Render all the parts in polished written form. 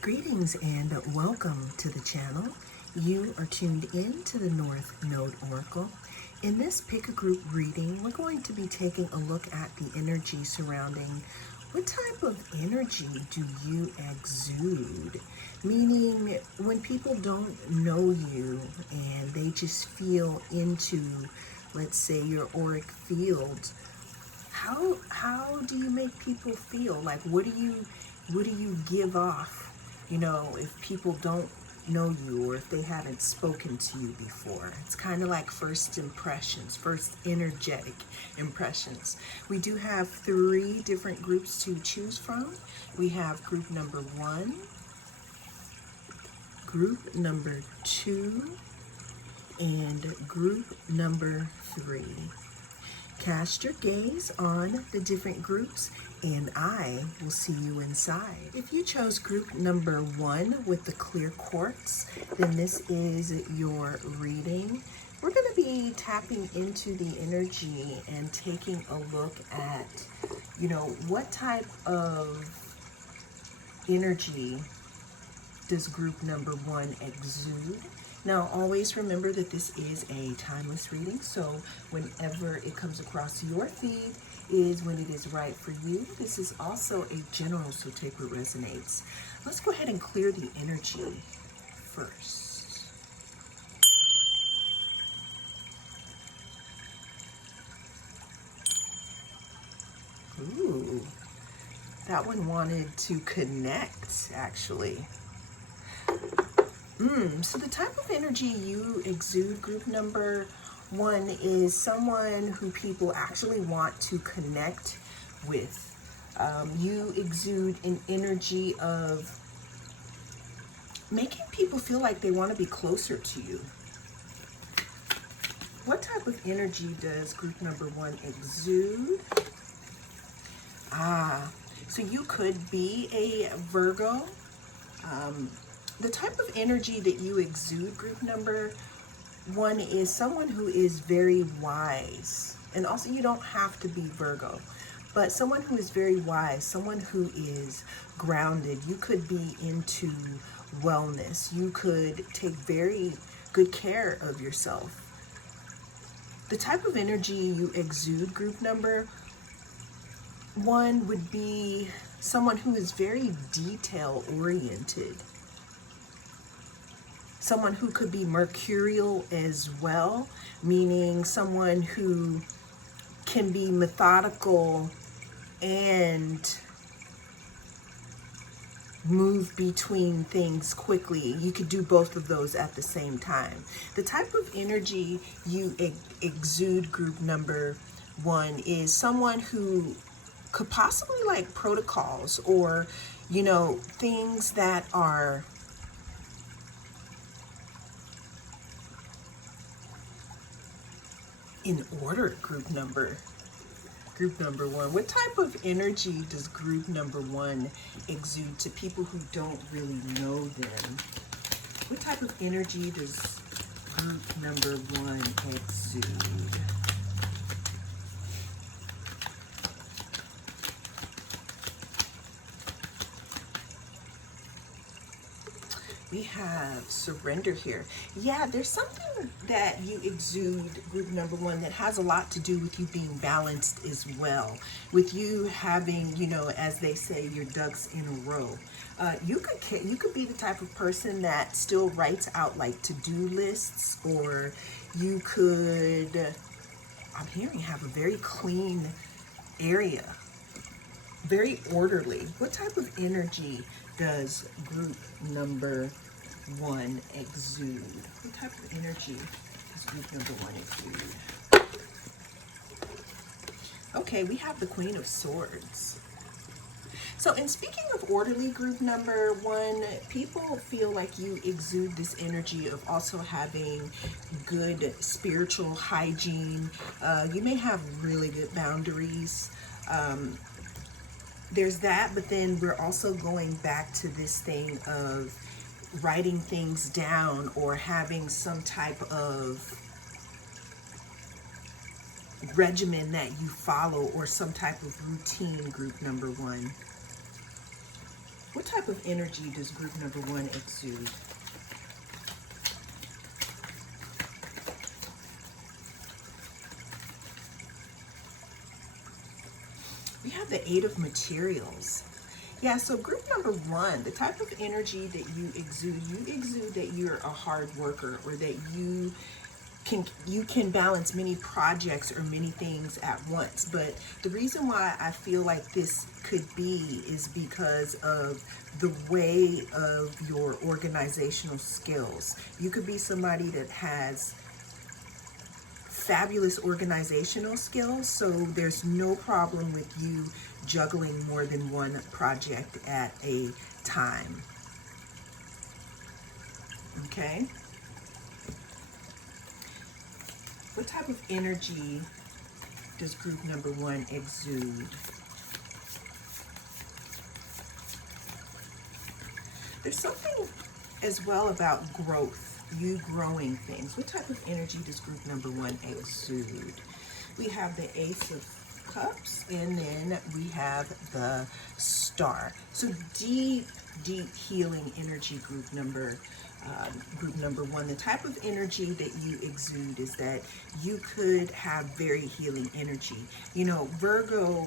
Greetings and welcome to the channel. You are tuned in to the North Node Oracle. In this pick a group reading, we're going to be taking a look at the energy surrounding what type of energy do you exude? Meaning when people don't know you and they just feel into, let's say, your auric field, how do you make people feel? Like what do you give off? If people don't know you or if they haven't spoken to you before. It's kind of like first impressions, first energetic impressions. We do have 3 different groups to choose from. We have group number 1, group number 2, and group number 3. Cast your gaze on the different groups and I will see you inside. If you chose group number 1 with the clear quartz, then this is your reading. We're going to be tapping into the energy and taking a look at, what type of energy does group number 1 exude? Now, always remember that this is a timeless reading, so whenever it comes across your feed is when it is right for you. This is also a general, so take what resonates. Let's go ahead and clear the energy first. Ooh, that one wanted to connect, actually. So the type of energy you exude, group number 1, is someone who people actually want to connect with. You exude an energy of making people feel like they want to be closer to you. What type of energy does group number 1 exude? So you could be a Virgo. The type of energy that you exude, group number 1, is someone who is very wise. And also, you don't have to be Virgo, but someone who is very wise, someone who is grounded. You could be into wellness. You could take very good care of yourself. The type of energy you exude, group number 1, would be someone who is very detail oriented. Someone who could be mercurial as well, meaning someone who can be methodical and move between things quickly. You could do both of those at the same time. The type of energy you exude, group number 1, is someone who could possibly like protocols or, things that are in order. Group number 1. What type of energy does group number 1 exude to people who don't really know them? What type of energy does group number 1 exude? We have surrender here. Yeah, there's something that you exude, group number 1, that has a lot to do with you being balanced as well. With you having, as they say, your ducks in a row. You could be the type of person that still writes out like to-do lists, or you could, I'm hearing, have a very clean area. Very orderly. What type of energy does group number 1 exude? What type of energy does group number 1 exude? Okay, we have the Queen of Swords. So in speaking of orderly, group number 1, people feel like you exude this energy of also having good spiritual hygiene. You may have really good boundaries. There's that, but then we're also going back to this thing of writing things down or having some type of regimen that you follow or some type of routine, group number 1. What type of energy does group number 1 exude? We have the 8 of materials. Yeah, so group number 1, the type of energy that you exude that you're a hard worker, or that you can balance many projects or many things at once. But the reason why I feel like this could be is because of the way of your organizational skills. You could be somebody that has fabulous organizational skills, so there's no problem with you juggling more than one project at a time. Okay? What type of energy does group number 1 exude? There's something as well about growth, you growing things. What type of energy does group number 1 exude? We have the Ace of Cups, and then we have the Star. So deep, deep healing energy, group number 1. The type of energy that you exude is that you could have very healing energy. You know, Virgo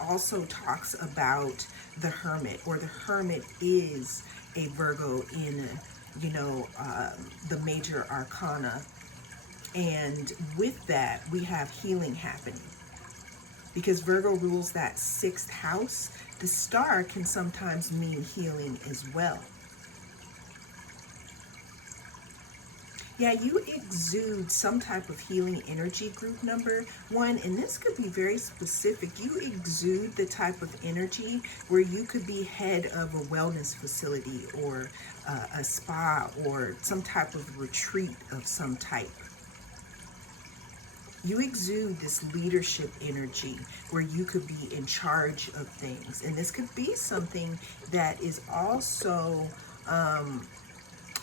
also talks about the Hermit, or the Hermit is a Virgo in, the major arcana. And with that, we have healing happening. Because Virgo rules that 6th house, the Star can sometimes mean healing as well. Yeah, you exude some type of healing energy, group number 1, and this could be very specific. You exude the type of energy where you could be head of a wellness facility, or a spa, or some type of retreat of some type. You exude this leadership energy where you could be in charge of things, and this could be something that is also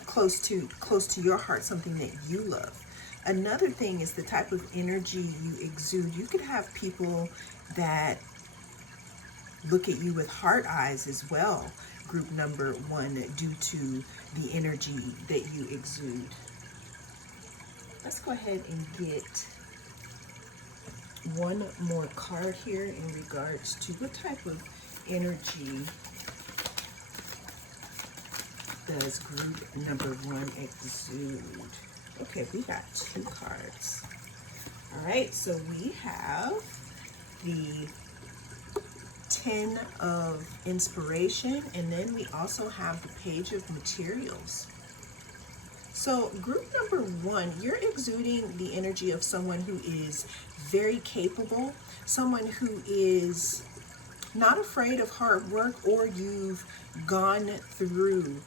close to your heart, something that you love. Another thing is the type of energy you exude. You could have people that look at you with heart eyes as well, group number 1, due to the energy that you exude. Let's go ahead and get one more card here in regards to what type of energy does group number 1 exude. Okay, we got 2 cards. All right, so we have the 10 of inspiration, and then we also have the Page of materials. So group number 1, you're exuding the energy of someone who is very capable, someone who is not afraid of hard work, or you've gone through,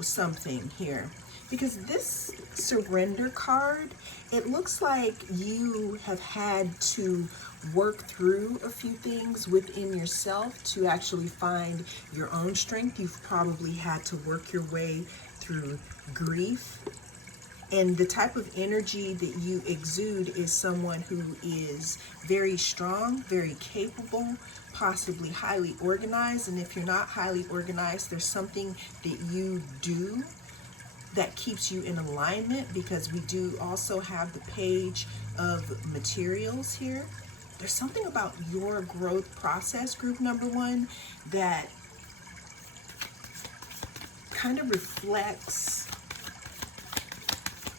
something here. Because this surrender card, it looks like you have had to work through a few things within yourself to actually find your own strength. You've probably had to work your way through grief. And the type of energy that you exude is someone who is very strong, very capable, possibly highly organized. And if you're not highly organized, there's something that you do that keeps you in alignment, because we do also have the Page of materials here. There's something about your growth process, group number 1, that kind of reflects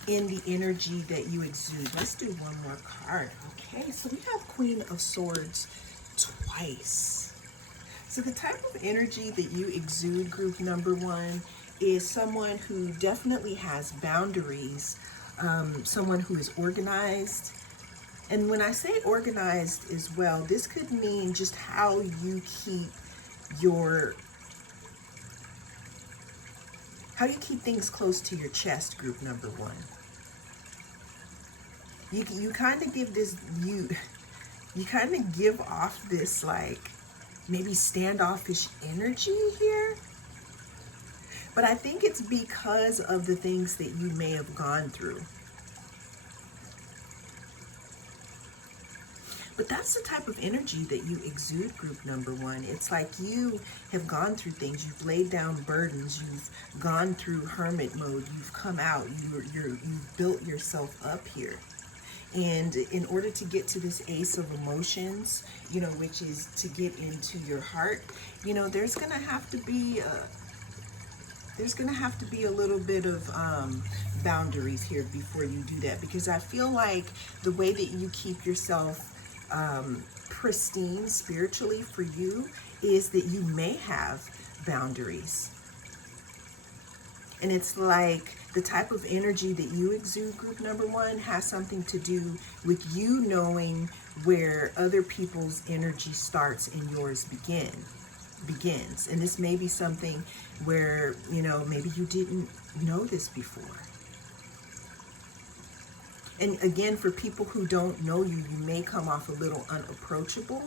in the energy that you exude. Let's do one more card. Okay, so we have Queen of Swords twice. So the type of energy that you exude, group number 1, is someone who definitely has boundaries, someone who is organized. And when I say organized as well, this could mean just how you keep things close to your chest, group number 1. You kind of give this, you kind of give off this like maybe standoffish energy here. But I think it's because of the things that you may have gone through. But that's the type of energy that you exude, group number one. It's like you have gone through things. You've laid down burdens. You've gone through hermit mode. You've come out. You've built yourself up here. And in order to get to this ace of emotions, which is to get into your heart, there's going to have to be a little bit of boundaries here before you do that, because I feel like the way that you keep yourself pristine spiritually for you is that you may have boundaries. And it's like the type of energy that you exude, group number one, has something to do with you knowing where other people's energy starts and yours begins. And this may be something where, maybe you didn't know this before. And again, for people who don't know you, you may come off a little unapproachable.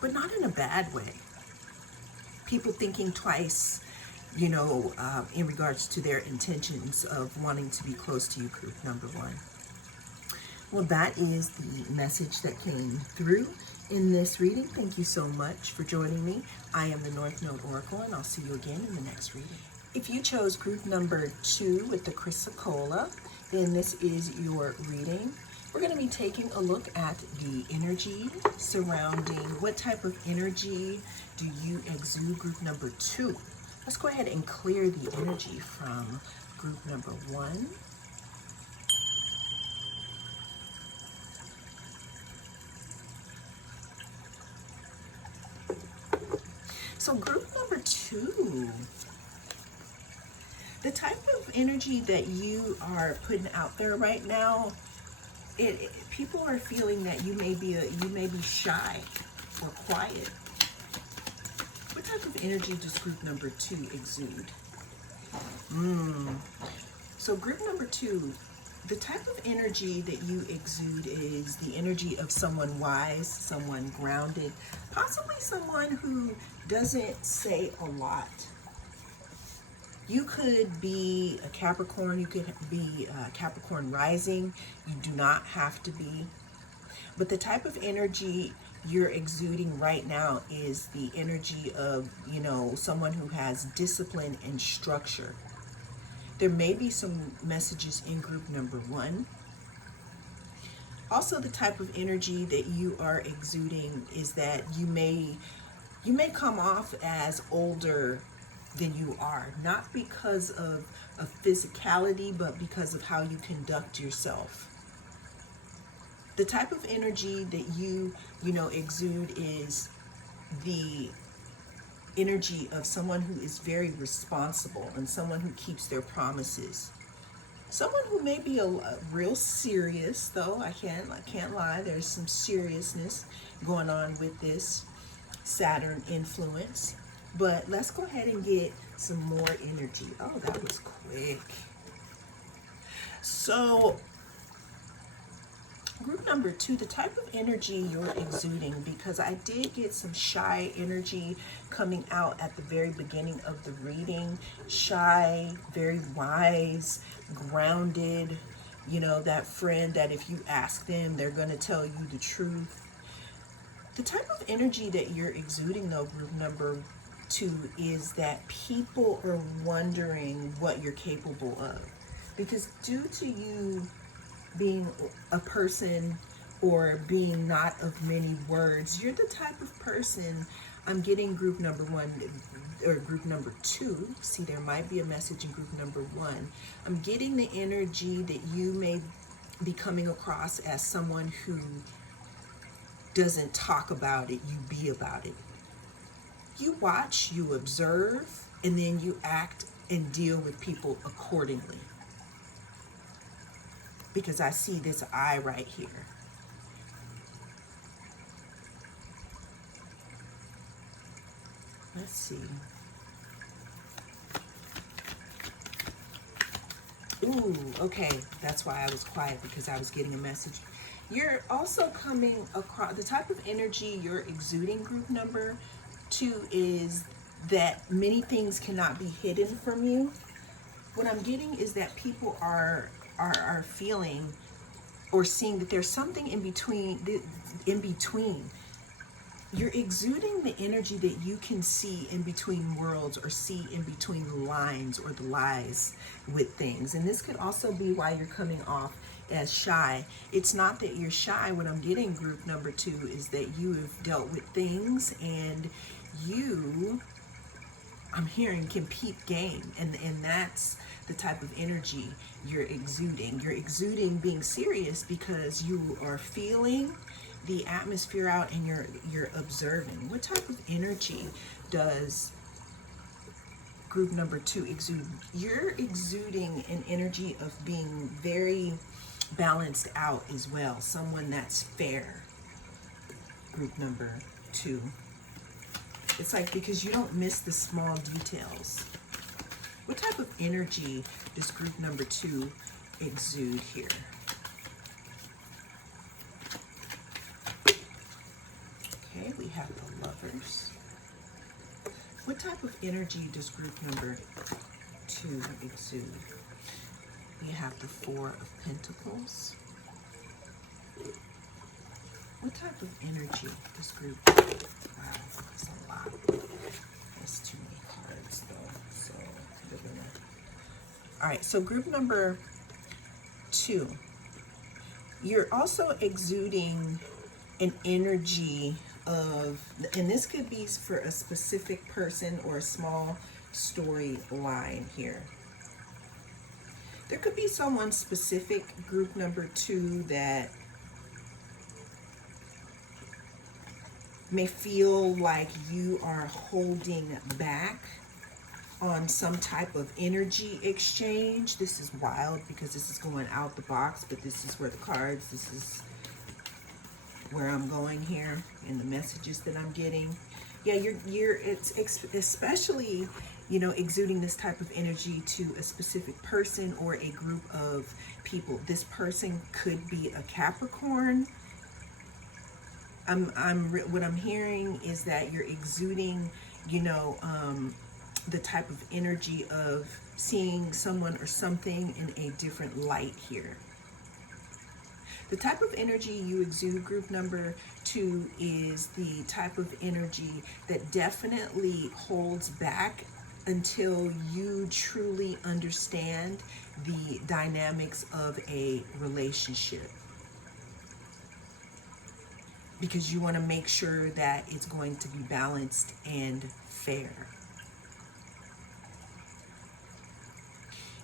But not in a bad way. People thinking twice, in regards to their intentions of wanting to be close to you, group number one. Well, that is the message that came through in this reading. Thank you so much for joining me. I am the North Node Oracle, and I'll see you again in the next reading. If you chose group number 2 with the chrysocolla, then this is your reading. We're going to be taking a look at the energy surrounding what type of energy do you exude, group number 2. Let's go ahead and clear the energy from group number 1. So group number 2, the type of energy that you are putting out there right now, people are feeling that you may be shy or quiet. What type of energy does group number 2 exude? So group number 2, the type of energy that you exude is the energy of someone wise, someone grounded, possibly someone who doesn't say a lot. You could be a Capricorn, you could be a Capricorn rising, you do not have to be. But the type of energy you're exuding right now is the energy of, someone who has discipline and structure. There may be some messages in group number 1. Also, the type of energy that you are exuding is that you may come off as older than you are, not because of a physicality, but because of how you conduct yourself. The type of energy that you exude is the energy of someone who is very responsible and someone who keeps their promises. Someone who may be a real serious, though. I can't lie. There's some seriousness going on with this Saturn influence. But let's go ahead and get some more energy. Oh, that was quick. So, group number 2, the type of energy you're exuding, because I did get some shy energy coming out at the very beginning of the reading. Shy, very wise, grounded, that friend that if you ask them, they're going to tell you the truth. The type of energy that you're exuding, though, group number 2, is that people are wondering what you're capable of. Because due to you being a person or being not of many words, you're the type of person, I'm getting group number 1 or group number 2. See, there might be a message in group number 1. I'm getting the energy that you may be coming across as someone who doesn't talk about it, you be about it. You watch, you observe, and then you act and deal with people accordingly. Because I see this eye right here. Let's see. Ooh, okay. That's why I was quiet, because I was getting a message. You're also coming across, the type of energy you're exuding, group number 2, is that many things cannot be hidden from you. what I'm getting is that people are feeling or seeing that there's something in between. You're exuding the energy that you can see in between worlds, or see in between the lines or the lies with things. And this could also be why you're coming off as shy. It's not that you're shy. What I'm getting, group number 2, is that you have dealt with things, and you, I'm hearing, can peep game. And that's the type of energy you're exuding. You're exuding being serious because you are feeling the atmosphere out, and you're observing. What type of energy does group number 2 exude? You're exuding an energy of being very balanced out as well. Someone that's fair, group number 2. It's like, because you don't miss the small details. What type of energy does group number 2 exude here? Okay, we have the Lovers. What type of energy does group number 2 exude? We have the Four of Pentacles. What type of energy does group? Wow, that's a lot. That's too many cards, though. So we're gonna. All right. So group number 2, you're also exuding an energy of, and this could be for a specific person or a small storyline here. There could be someone specific, group number 2, that may feel like you are holding back on some type of energy exchange. This is wild because this is going out the box, but this is where the cards, this is where I'm going here and the messages that I'm getting. Yeah, it's especially, exuding this type of energy to a specific person or a group of people. This person could be a Capricorn. What I'm hearing is that you're exuding, the type of energy of seeing someone or something in a different light here. The type of energy you exude, group number 2, is the type of energy that definitely holds back until you truly understand the dynamics of a relationship. Because you want to make sure that it's going to be balanced and fair.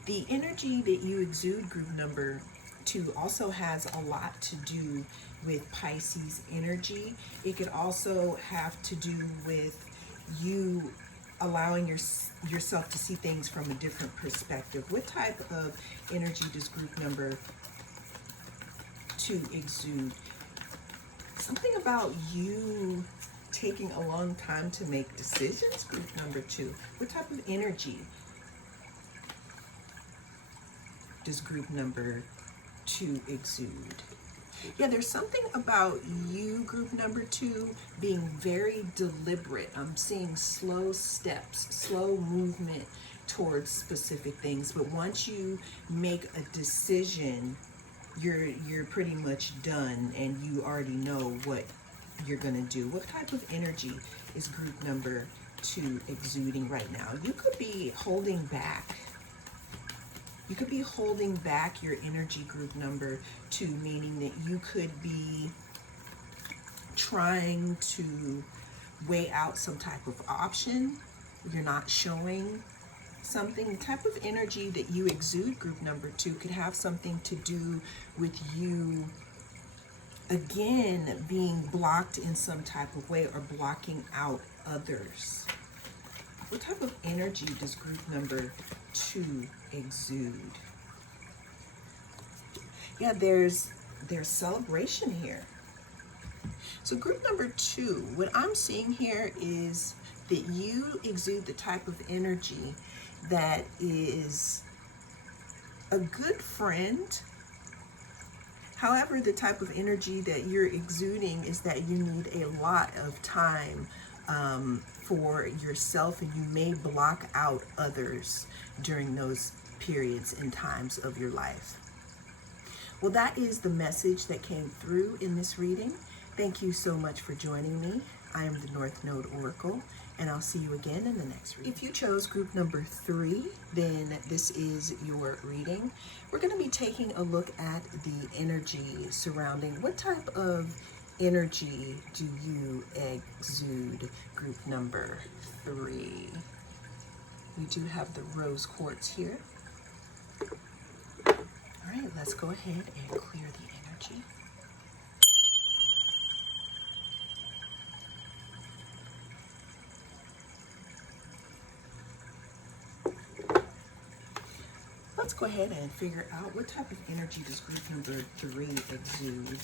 The energy that you exude, group number 2, also has a lot to do with Pisces energy. It could also have to do with you allowing yourself to see things from a different perspective. What type of energy does group number 2 exude? Something about you taking a long time to make decisions, group number 2. What type of energy does group number 2 exude? Yeah, there's something about you, group number 2, being very deliberate. I'm seeing slow steps, slow movement towards specific things. But once you make a decision, you're pretty much done, and you already know what you're gonna do. What type of energy is group number 2 exuding right now? You could be holding back. You could be holding back your energy, group number 2, meaning that you could be trying to weigh out some type of option. You're not showing something. The type of energy that you exude, group number 2, could have something to do with you, again, being blocked in some type of way or blocking out others. What type of energy does group number 2 exude? Yeah, there's celebration here. So group number 2, what I'm seeing here is that you exude the type of energy that is a good friend. However, the type of energy that you're exuding is that you need a lot of time for yourself, and you may block out others during those periods and times of your life. Well, that is the message that came through in this reading. Thank you so much for joining me. I am the North Node Oracle, and I'll see you again in the next reading. If you chose group number 3, then this is your reading. We're going to be taking a look at the energy surrounding what type of energy do you exude, group number 3. We do have the rose quartz here. All right, let's go ahead and clear the energy. Let's go ahead and figure out what type of energy does group number 3 exude.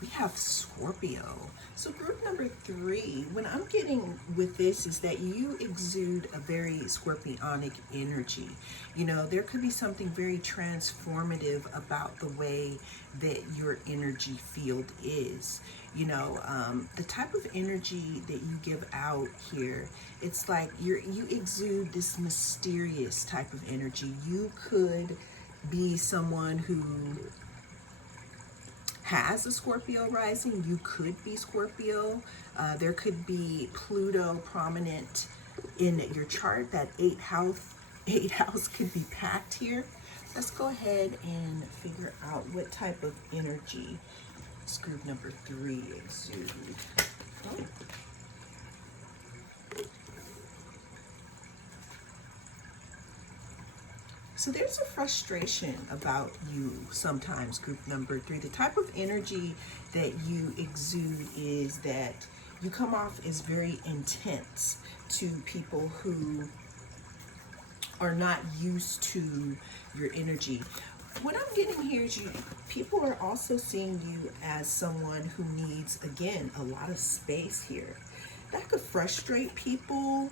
We have Scorpio. So group number 3, when I'm getting with this is that you exude a very scorpionic energy. You know, there could be something very transformative about the way that your energy field is. You know, the type of energy that you give out here, it's like you exude this mysterious type of energy. You could be someone who has a Scorpio rising. You could be Scorpio. There could be Pluto prominent in your chart. That eighth house could be packed here. Let's go ahead and figure out what type of energy this group number 3 exude. Oh. So there's a frustration about you sometimes, group number 3. The type of energy that you exude is that you come off as very intense to people who are not used to your energy. What I'm getting here is people are also seeing you as someone who needs, again, a lot of space here. That could frustrate people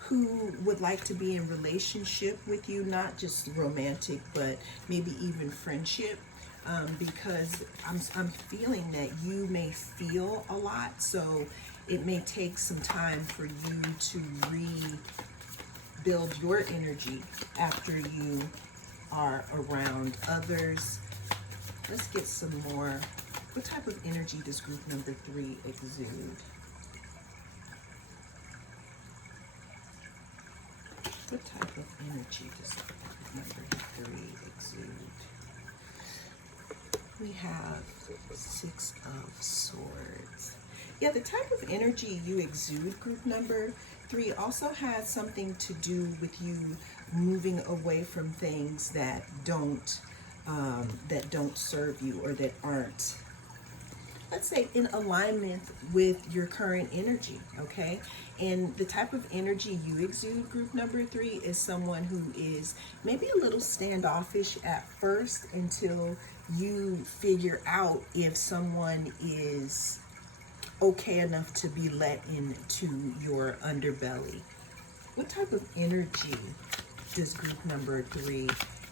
who would like to be in relationship with you, not just romantic, but maybe even friendship, because I'm feeling that you may feel a lot, so it may take some time for you to rebuild your energy after you are around others. Let's get some more. What type of energy does group number 3 exude? What type of energy does number 3 exude? We have 6 of Swords. Yeah, the type of energy you exude, group number 3, also has something to do with you moving away from things that don't serve you, or that aren't, let's say, in alignment with your current energy, okay? And the type of energy you exude, group number 3, is someone who is maybe a little standoffish at first until you figure out if someone is okay enough to be let into your underbelly. What type of energy does group number 3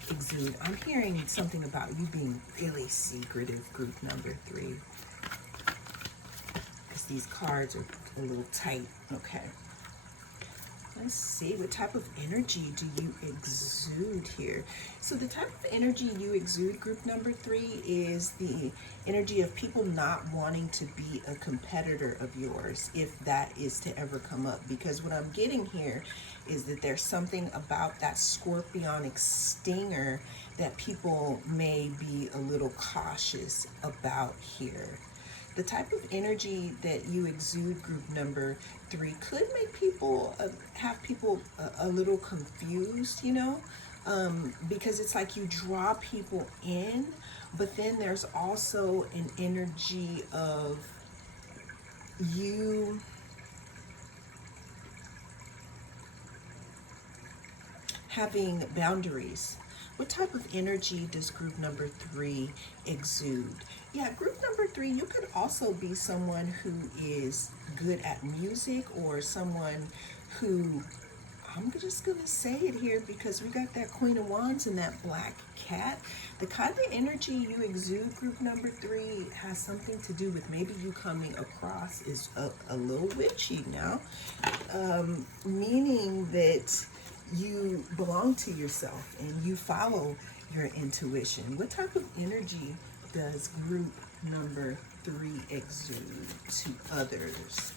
exude? I'm hearing something about you being really secretive, group number 3. Because these cards are a little tight. Okay. Let's see, what type of energy do you exude here? So the type of energy you exude, group number 3, is the energy of people not wanting to be a competitor of yours, if that is to ever come up. Because what I'm getting here is that there's something about that scorpionic stinger that people may be a little cautious about here. The type of energy that you exude, group number 3, could make people, have people a little confused, you know, because it's like you draw people in, but then there's also an energy of you having boundaries. What type of energy does group number 3 exude? Yeah, group number 3, you could also be someone who is good at music, or someone who I'm just going to say it here because we got that Queen of Wands and that Black Cat. The kind of energy you exude, group number 3, has something to do with maybe you coming across is a little witchy now, meaning that you belong to yourself and you follow your intuition. What type of energy does group number 3 exude to others?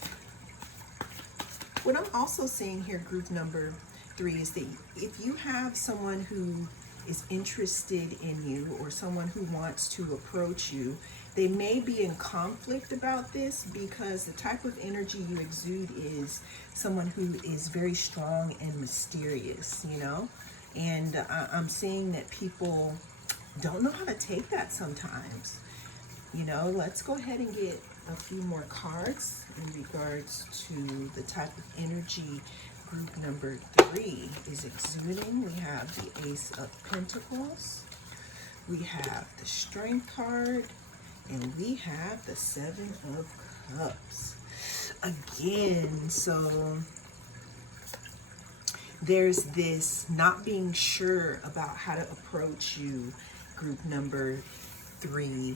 What I'm also seeing here, group number 3, is that if you have someone who is interested in you or someone who wants to approach you, they may be in conflict about this because the type of energy you exude is someone who is very strong and mysterious, you know? And I'm seeing that people don't know how to take that sometimes. You know, let's go ahead and get a few more cards in regards to the type of energy group number 3 is exuding. We have the Ace of Pentacles, we have the Strength card, and we have the Seven of Cups. Again, so there's this not being sure about how to approach you, group number 3.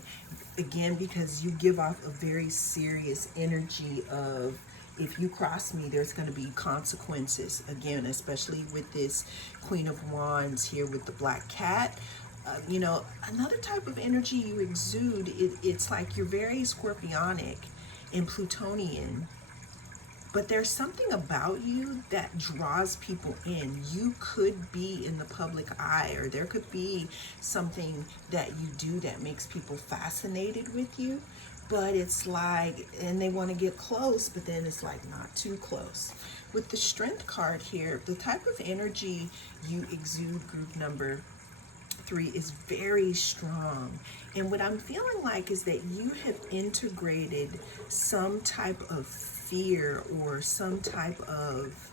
Again, because you give off a very serious energy of, if you cross me, there's going to be consequences. Again, especially with this Queen of Wands here with the Black Cat. You know, another type of energy you exude, it's like you're very scorpionic and Plutonian. But there's something about you that draws people in. You could be in the public eye, or there could be something that you do that makes people fascinated with you. But it's like, and they want to get close, but then it's like not too close. With the Strength card here, the type of energy you exude, group number 3, is very strong. And what I'm feeling like is that you have integrated some type of fear or some type of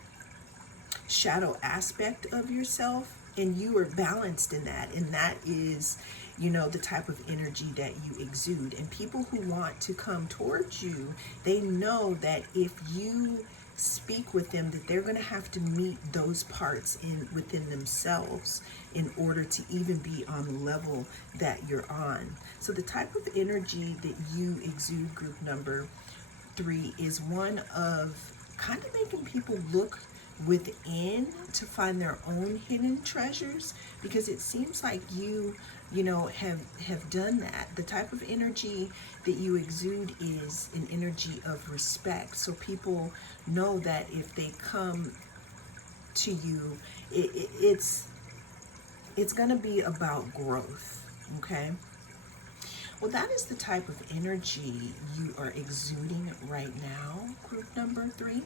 shadow aspect of yourself, and you are balanced in that. And that is, you know, the type of energy that you exude. And people who want to come towards you, they know that if you speak with them, that they're going to have to meet those parts within themselves in order to even be on the level that you're on. So the type of energy that you exude, group number 3, is one of kind of making people look within to find their own hidden treasures, because it seems like you know, have done that. The type of energy that you exude is an energy of respect. So people know that if they come to you, it's going to be about growth, okay? Well, that is the type of energy you are exuding right now, group number 3.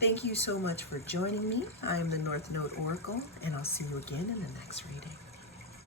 Thank you so much for joining me. I am the North Node Oracle, and I'll see you again in the next reading.